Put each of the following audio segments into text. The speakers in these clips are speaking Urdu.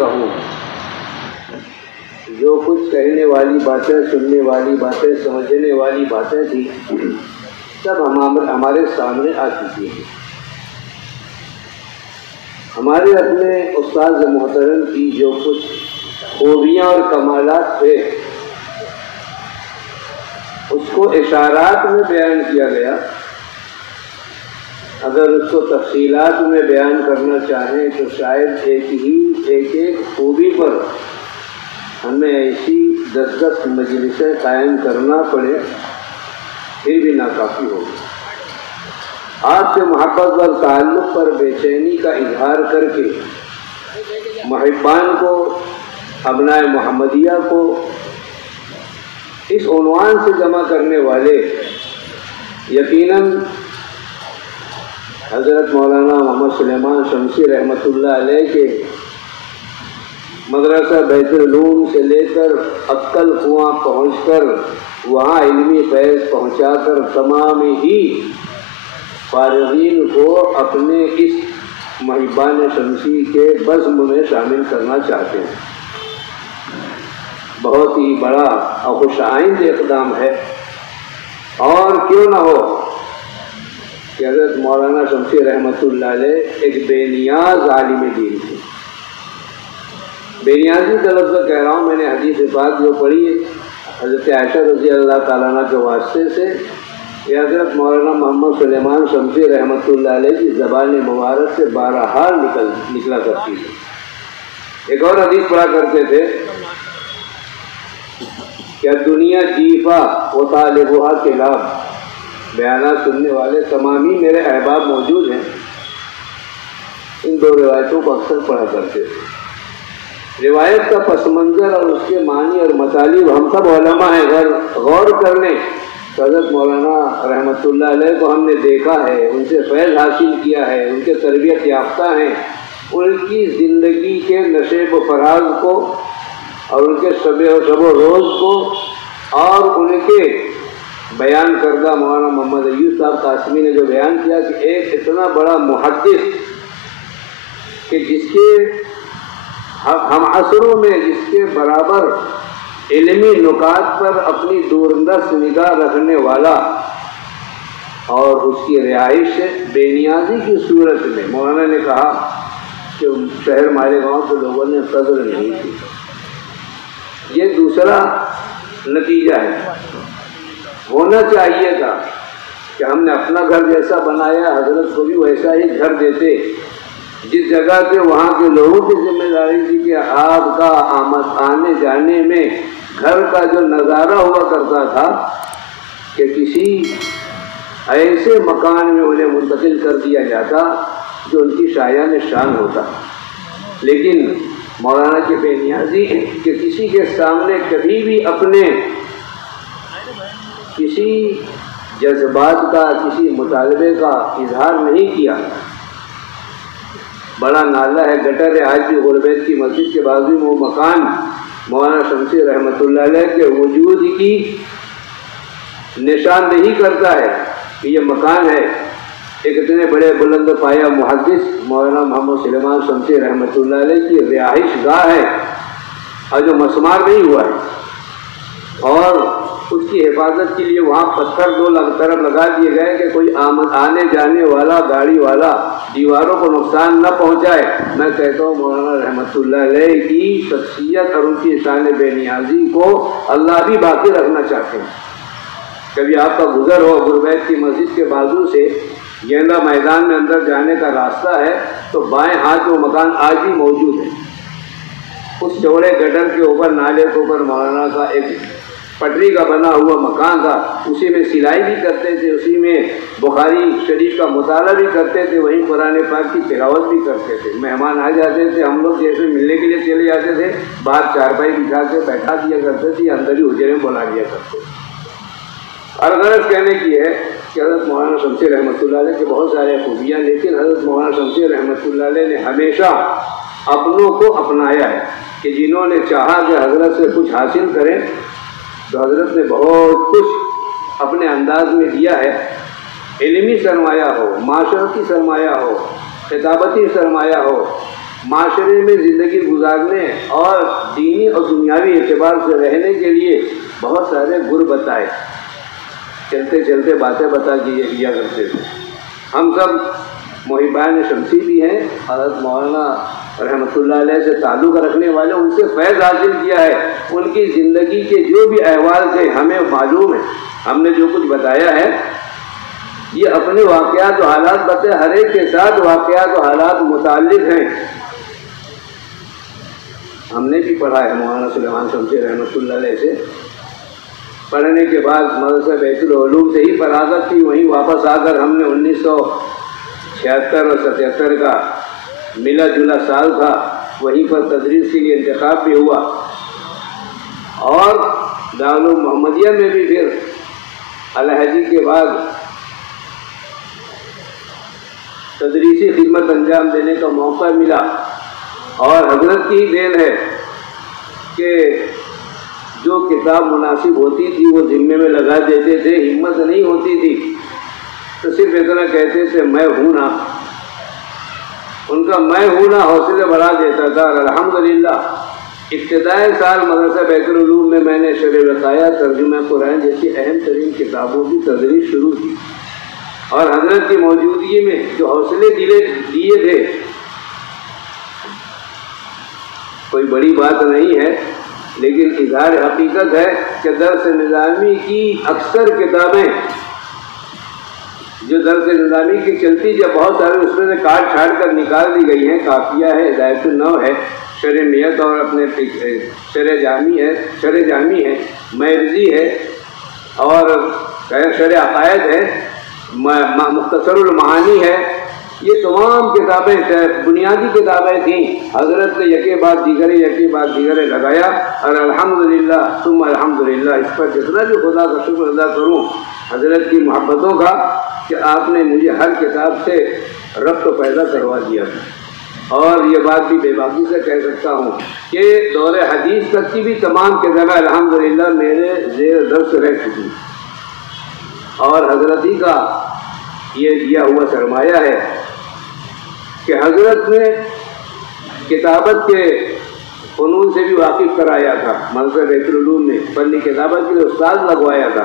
کہوں، جو کچھ کہنے والی باتیں، سننے والی باتیں، سمجھنے والی باتیں تھیں، سب ہمارے سامنے آ چکی ہیں۔ ہمارے اپنے استاد محترم کی جو کچھ خوبیاں اور کمالات تھے، اس کو اشارات میں بیان کیا گیا۔ اگر اس کو تفصیلات میں بیان کرنا چاہیں تو شاید ایک خوبی پر ہمیں ایسی 10 مجلسیں قائم کرنا پڑے، پھر بھی ناکافی ہوگی۔ آپ سے محبت اور تعلق پر بے چینی کا اظہار کر کے محبان کو، ابنائے محمدیہ کو اس عنوان سے جمع کرنے والے یقیناً حضرت مولانا محمد سلیمان شمسی رحمۃ اللہ علیہ کے مدرسہ بیت العلوم سے لے کر عقل کنواں پہنچ کر وہاں علمی فیض پہنچا کر تمام ہی فارغین کو اپنے اس محبان شمسی کے بزم میں شامل کرنا چاہتے ہیں۔ بہت ہی بڑا اور خوش آئند اقدام ہے، اور کیوں نہ ہو کہ حضرت مولانا شمسی رحمۃ اللہ علیہ ایک بے نیاز عالم دین تھے۔ بے نیازی کا لفظ کہہ رہا ہوں، میں نے حدیث پاک جو پڑھی ہے حضرت عائشہ رضی اللہ تعالیٰ عنہ کے واسطے سے، یہ حضرت مولانا محمد سلیمان شمسی رحمۃ اللہ علیہ کی زبان مبارک سے بہرحال نکلا کرتی تھی۔ ایک اور حدیث پڑھا کرتے تھے کہ دنیا جیفا و طالبہا کلاب۔ بیانات سننے والے تمام ہی میرے احباب موجود ہیں، ان دو روایتوں کو اکثر پڑھا کرتے تھے۔ روایت کا پس منظر اور اس کے معنی اور مطالب ہم سب علماء ہیں، اگر غور کر لیں تو حضرت مولانا رحمۃ اللہ علیہ کو ہم نے دیکھا ہے، ان سے فیض حاصل کیا ہے، ان کے تربیت یافتہ ہیں، ان کی زندگی کے نشیب و فراز کو اور ان کے شب و روز کو اور ان کے بیان کردہ مولانا محمد ایوب صاحب قاسمی نے جو بیان کیا کہ ایک اتنا بڑا محدث کہ جس کے ہم عصروں میں جس کے برابر علمی نکات پر اپنی دوردست نگاہ رکھنے والا، اور اس کی رہائش بے نیازی کی صورت میں مولانا نے کہا کہ شہر مالیگاؤں کے لوگوں نے قدر نہیں کی۔ یہ دوسرا نتیجہ ہے۔ ہونا چاہیے تھا کہ ہم نے اپنا گھر جیسا بنایا، حضرت کو بھی ویسا ہی گھر دیتے۔ جس جگہ کے وہاں کے لوگوں کی ذمہ داری تھی کہ آپ کا آنے جانے میں گھر کا جو نظارہ ہوا کرتا تھا کہ کسی ایسے مکان میں انہیں منتقل کر دیا جاتا جو ان کی شایان شان ہوتا۔ لیکن مولانا کی بے نیازی کہ کسی کے سامنے کبھی بھی اپنے کسی جذبات کا، کسی مطالبے کا اظہار نہیں کیا۔ بڑا نالہ ہے، گٹر ہے، آج بھی غربیت کی مسجد کے بازو میں وہ مکان مولانا شمسی رحمۃ اللہ علیہ کے وجود کی نشاندہی کرتا ہے کہ یہ مکان ہے ایک اتنے بڑے بلند پایہ محدث مولانا محمد سلیمان شمسی رحمۃ اللہ علیہ کی رہائش گاہ ہے، اور جو مسمار نہیں ہوا ہے، اور اس کی حفاظت کے لیے وہاں پتھر 2 طرف لگا دیے گئے کہ کوئی آنے جانے والا گاڑی والا دیواروں کو نقصان نہ پہنچائے۔ میں کہتا ہوں مولانا رحمۃ اللہ علیہ کی شخصیت اور ان کی شان بے نیازی کو اللہ بھی باقی رکھنا چاہتے ہیں۔ کبھی آپ کا گزر ہو غربیت کی مسجد کے بازو سے گیندا میدان میں اندر جانے کا راستہ ہے تو بائیں ہاتھ وہ مکان آج بھی موجود ہے۔ اس چوڑے گٹر کے اوپر، نالے کے اوپر مولانا کا ایک پٹری کا بنا ہوا مکان تھا، اسی میں سلائی بھی کرتے تھے، اسی میں بخاری شریف کا مطالعہ بھی کرتے تھے، وہیں قرآن پاک کی تلاوت بھی کرتے تھے۔ مہمان آ جاتے تھے، ہم لوگ جیسے ملنے کے لیے چلے جاتے تھے، باہر چارپائی بچھا کے بیٹھا دیا کرتے تھے، اندر ہی حجرے میں بلا دیا کرتے تھے۔ اور غرض کہنے کی ہے کہ حضرت مولانا شمسی رحمۃ اللہ علیہ کے بہت سارے خوبیاں، لیکن حضرت مولانا شمسی رحمۃ اللہ علیہ نے ہمیشہ اپنوں کو اپنایا ہے کہ جنہوں نے چاہا کہ حضرت سے کچھ حاصل کریں تو حضرت نے بہت کچھ اپنے انداز میں دیا ہے۔ علمی سرمایہ ہو، معاشرتی سرمایہ ہو، خطابتی سرمایہ ہو، معاشرے میں زندگی گزارنے اور دینی اور دنیاوی اعتبار سے رہنے کے لیے بہت سارے گر بتائے، چلتے چلتے باتیں بتا کیا کرتے تھے۔ ہم سب محبان شمسی بھی ہیں، حضرت مولانا رحمۃ اللہ علیہ سے تعلق رکھنے والے، ان سے فیض حاصل کیا ہے۔ ان کی زندگی کے جو بھی احوال تھے ہمیں معلوم ہے، ہم نے جو کچھ بتایا ہے یہ اپنے واقعات و حالات بتائے، ہر ایک کے ساتھ واقعات و حالات متعلق ہیں۔ ہم نے بھی پڑھا ہے مولانا سلیمان شمسی رحمۃ اللہ علیہ سے، پڑھنے کے بعد مدرسہ بیت العلوم سے ہی فراغت کی، وہیں واپس آ کر ہم نے 1976 اور 77 کا ملا جلا سال تھا، وہیں پر تدریس کے لیے انتخاب بھی ہوا، اور دارالعلوم محمدیہ میں بھی پھر الحجی کے بعد تدریسی خدمت انجام دینے کا موقع ملا۔ اور حضرت کی دین ہے کہ جو کتاب مناسب ہوتی تھی وہ ذمے میں لگا دیتے تھے، ہمت نہیں ہوتی تھی تو صرف اتنا کہتے تھے میں ہوں نا، ان کا میں ہوں نا حوصلے بڑھا دیتا تھا۔ اور الحمدللہ ابتدائی سال مدرسہ بیت العلوم میں میں نے شرح وقایہ، ترجمہ قرآن جیسی اہم ترین کتابوں کی تدریس شروع کی، اور حضرت کی موجودگی میں جو حوصلے دیے تھے کوئی بڑی بات نہیں ہے، لیکن اظہار حقیقت ہے کہ درس نظامی کی اکثر کتابیں جو درس نظامی کی چلتی جب بہت سارے اس میں سے کاٹ چھاٹ کر نکال دی گئی ہیں۔ کافیہ ہے، ہدایت النو ہے، شرح میت اور اپنے شرح جامی ہے، میرزی ہے، اور شرح عقائد ہے، مختصر المعانی ہے، یہ تمام کتابیں بنیادی کتابیں تھیں۔ حضرت نے یکے بعد دیگرے لگایا، اور الحمدللہ ثم الحمدللہ اس پر جتنا بھی خدا کا شکر ادا کروں حضرت کی محبتوں کا کہ آپ نے مجھے ہر کتاب سے ربط پیدا کروا دیا تھا۔ اور یہ بات بھی بے باکی سے کہہ سکتا ہوں کہ دور حدیث تک کی بھی تمام کتابیں الحمدللہ میرے زیر درس رہ چکی، اور حضرت ہی کا یہ دیا ہوا سرمایہ ہے کہ حضرت نے کتابت کے فنون سے بھی واقف کرایا تھا۔ مدرسہ بیت العلوم میں فنی کتابت کے لیے استاد لگوایا تھا۔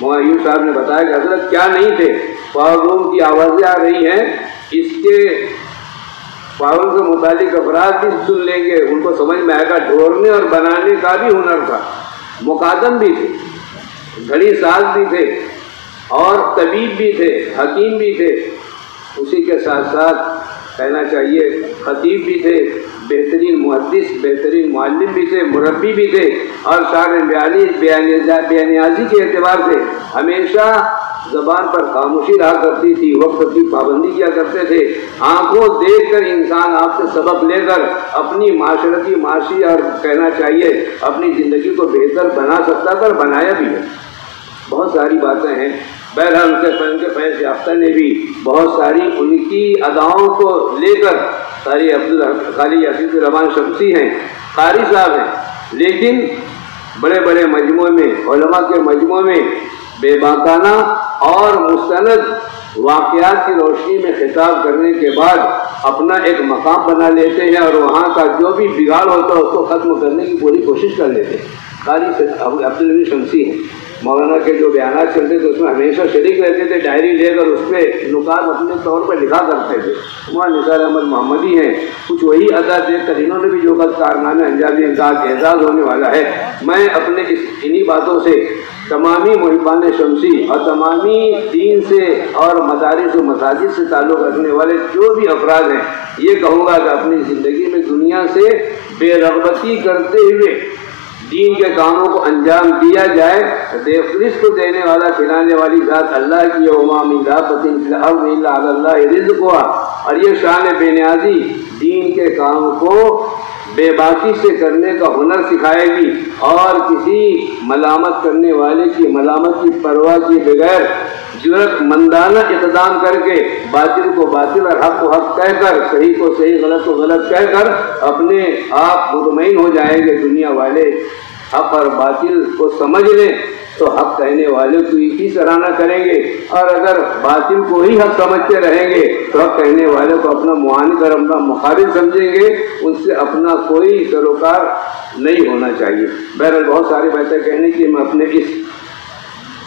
مولانا ایوب صاحب نے بتایا کہ حضرت کیا نہیں تھے، پاور کی آوازیں آ رہی ہیں، اس کے پاور سے متعلق افراد بھی سن لیں گے، ان کو سمجھ میں آئے گا۔ ڈھورنے اور بنانے کا بھی ہنر تھا، مقادم بھی تھے، گھڑی ساز بھی تھے، اور طبیب بھی تھے، حکیم بھی تھے، اسی کے ساتھ ساتھ کہنا چاہیے خطیب بھی تھے، بہترین محدث، بہترین معلم بھی تھے، مربی بھی تھے، اور شاعر بے نیازی کے اعتبار سے ہمیشہ زبان پر خاموشی رہا کرتی تھی، وقت کی پابندی کیا کرتے تھے۔ آنکھوں دیکھ کر انسان آپ سے سبق لے کر اپنی معاشرتی معاشی اور کہنا چاہیے اپنی زندگی کو بہتر بنا سکتا تھا، اور بنایا بھی ہے۔ بہت ساری باتیں ہیں، بہرحال ان کے فیض یافتہ نے بھی بہت ساری ان کی اداؤں کو لے کر، قاری حفیظ الرحمان شمسی ہیں، قاری صاحب ہیں، لیکن بڑے بڑے مجموعے میں، علماء کے مجموعے میں بے باکانہ اور مستند واقعات کی روشنی میں خطاب کرنے کے بعد اپنا ایک مقام بنا لیتے ہیں، اور وہاں کا جو بھی بگاڑ ہوتا ہے اس کو ختم کرنے کی پوری کوشش کر لیتے ہیں۔ قاری عبدالعزیز شمسی ہیں، مولانا کے جو بیانات چلتے تھے اس میں ہمیشہ شریک رہتے تھے، ڈائری لے کر اس پہ نکات اپنے طور پر لکھا کرتے تھے۔ مولانا نثار احمد محمدی ہیں، کچھ وہی ادا دیکھ کر انہوں نے بھی جو کارنامے انجام دیے، ان کا اعزاز ہونے والا ہے۔ میں اپنے انہی باتوں سے تمامی محبان شمسی اور تمامی دین سے اور مدارس و مساجد سے تعلق رکھنے والے جو بھی افراد ہیں یہ کہوں گا کہ اپنی زندگی میں دنیا سے بے رغبتی کرتے ہوئے دین کے کاموں کو انجام دیا جائے۔ رزق دینے والا، کھلانے والی ذات اللہ کی، وما من دابۃ فی الارض الا علی اللہ رزقها، اور یہ شان بے نیازی دین کے کام کو بے باکی سے کرنے کا ہنر سکھائے گی، اور کسی ملامت کرنے والے کی ملامت کی پرواہ کیے بغیر جرأت مندانہ اقدام کر کے باطل کو باطل اور حق کو حق کہہ کر، صحیح کو صحیح، غلط کو غلط کہہ کر اپنے آپ مطمئن ہو جائیں گے۔ دنیا والے حق اور باطل کو سمجھ لیں تو حق کہنے والے کو ہی سراہنا کریں گے، اور اگر باطل کو ہی حق سمجھتے رہیں گے تو حق کہنے والے کو اپنا معاند اور اپنا مخالف سمجھیں گے، ان سے اپنا کوئی سروکار نہیں ہونا چاہیے۔ بہرحال بہت ساری باتیں کہنے کی، میں اپنے اس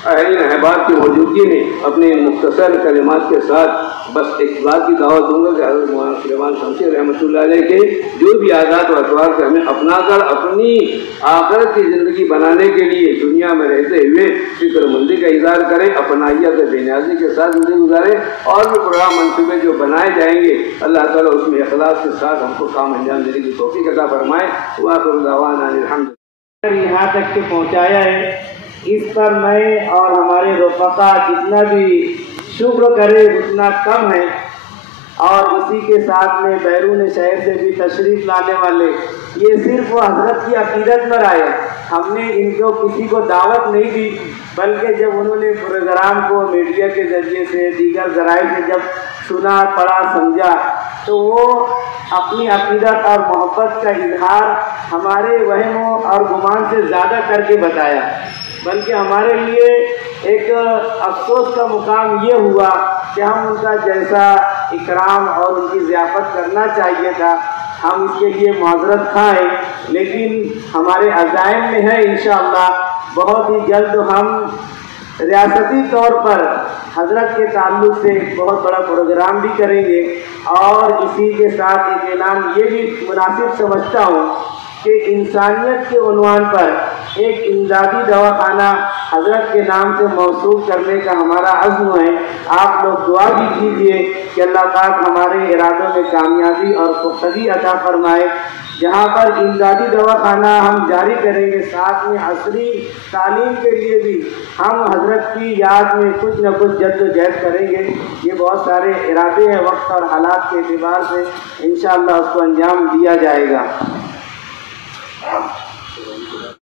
اہل احباب کی موجودگی میں اپنے مختصر کلمات کے ساتھ بس ایک بات کی دعوت دوں گا کہ حضرت مولانا سلیمان شمسی رحمۃ اللہ علیہ کے جو بھی عادات و اطوار سے ہمیں اپنا کر اپنی آخرت کی زندگی بنانے کے لیے دنیا میں رہتے ہوئے فکر مندی کا اظہار کریں، اپنائیت بے نیازی کے ساتھ زندگی گزاریں، اور بھی پروگرام منصوبے جو بنائے جائیں گے اللہ تعالیٰ اس میں اخلاص کے ساتھ ہم کو کام انجام دینے کی توفیق عطا فرمائے۔ وآخر دعوانا الحمد یہاں تک کہ پہنچایا ہے، اس پر میں اور ہمارے رفقا جتنا بھی شکر کرے اتنا کم ہے، اور اسی کے ساتھ میں بیرون شہر سے بھی تشریف لانے والے، یہ صرف وہ حضرت کی عقیدت پر آئے، ہم نے ان کو کسی کو دعوت نہیں دی، بلکہ جب انہوں نے پروگرام کو میڈیا کے ذریعے سے دیگر ذرائع سے جب سنا پڑھا سمجھا تو وہ اپنی عقیدت اور محبت کا اظہار ہمارے وہم اور گمان سے زیادہ کر کے بتایا، بلکہ ہمارے لیے ایک افسوس کا مقام یہ ہوا کہ ہم ان کا جیسا اکرام اور ان کی ضیافت کرنا چاہیے تھا ہم اس کے لیے معذرت کھائیں، لیکن ہمارے عزائم میں ہے انشاءاللہ بہت ہی جلد ہم ریاستی طور پر حضرت کے تعلق سے ایک بہت بڑا پروگرام بھی کریں گے، اور اسی کے ساتھ ایک اعلان یہ بھی مناسب سمجھتا ہوں کہ انسانیت کے عنوان پر ایک امدادی دواخانہ حضرت کے نام سے موصول کرنے کا ہمارا عزم ہے۔ آپ لوگ دعا بھی کیجیے کہ اللہ پاک ہمارے ارادوں میں کامیابی اور پختگی عطا فرمائے۔ جہاں پر امدادی دواخانہ ہم جاری کریں گے، ساتھ میں عصری تعلیم کے لیے بھی ہم حضرت کی یاد میں کچھ نہ کچھ جد و جہد کریں گے۔ یہ بہت سارے ارادے ہیں، وقت اور حالات کے اعتبار سے انشاءاللہ اس کو انجام دیا جائے گا۔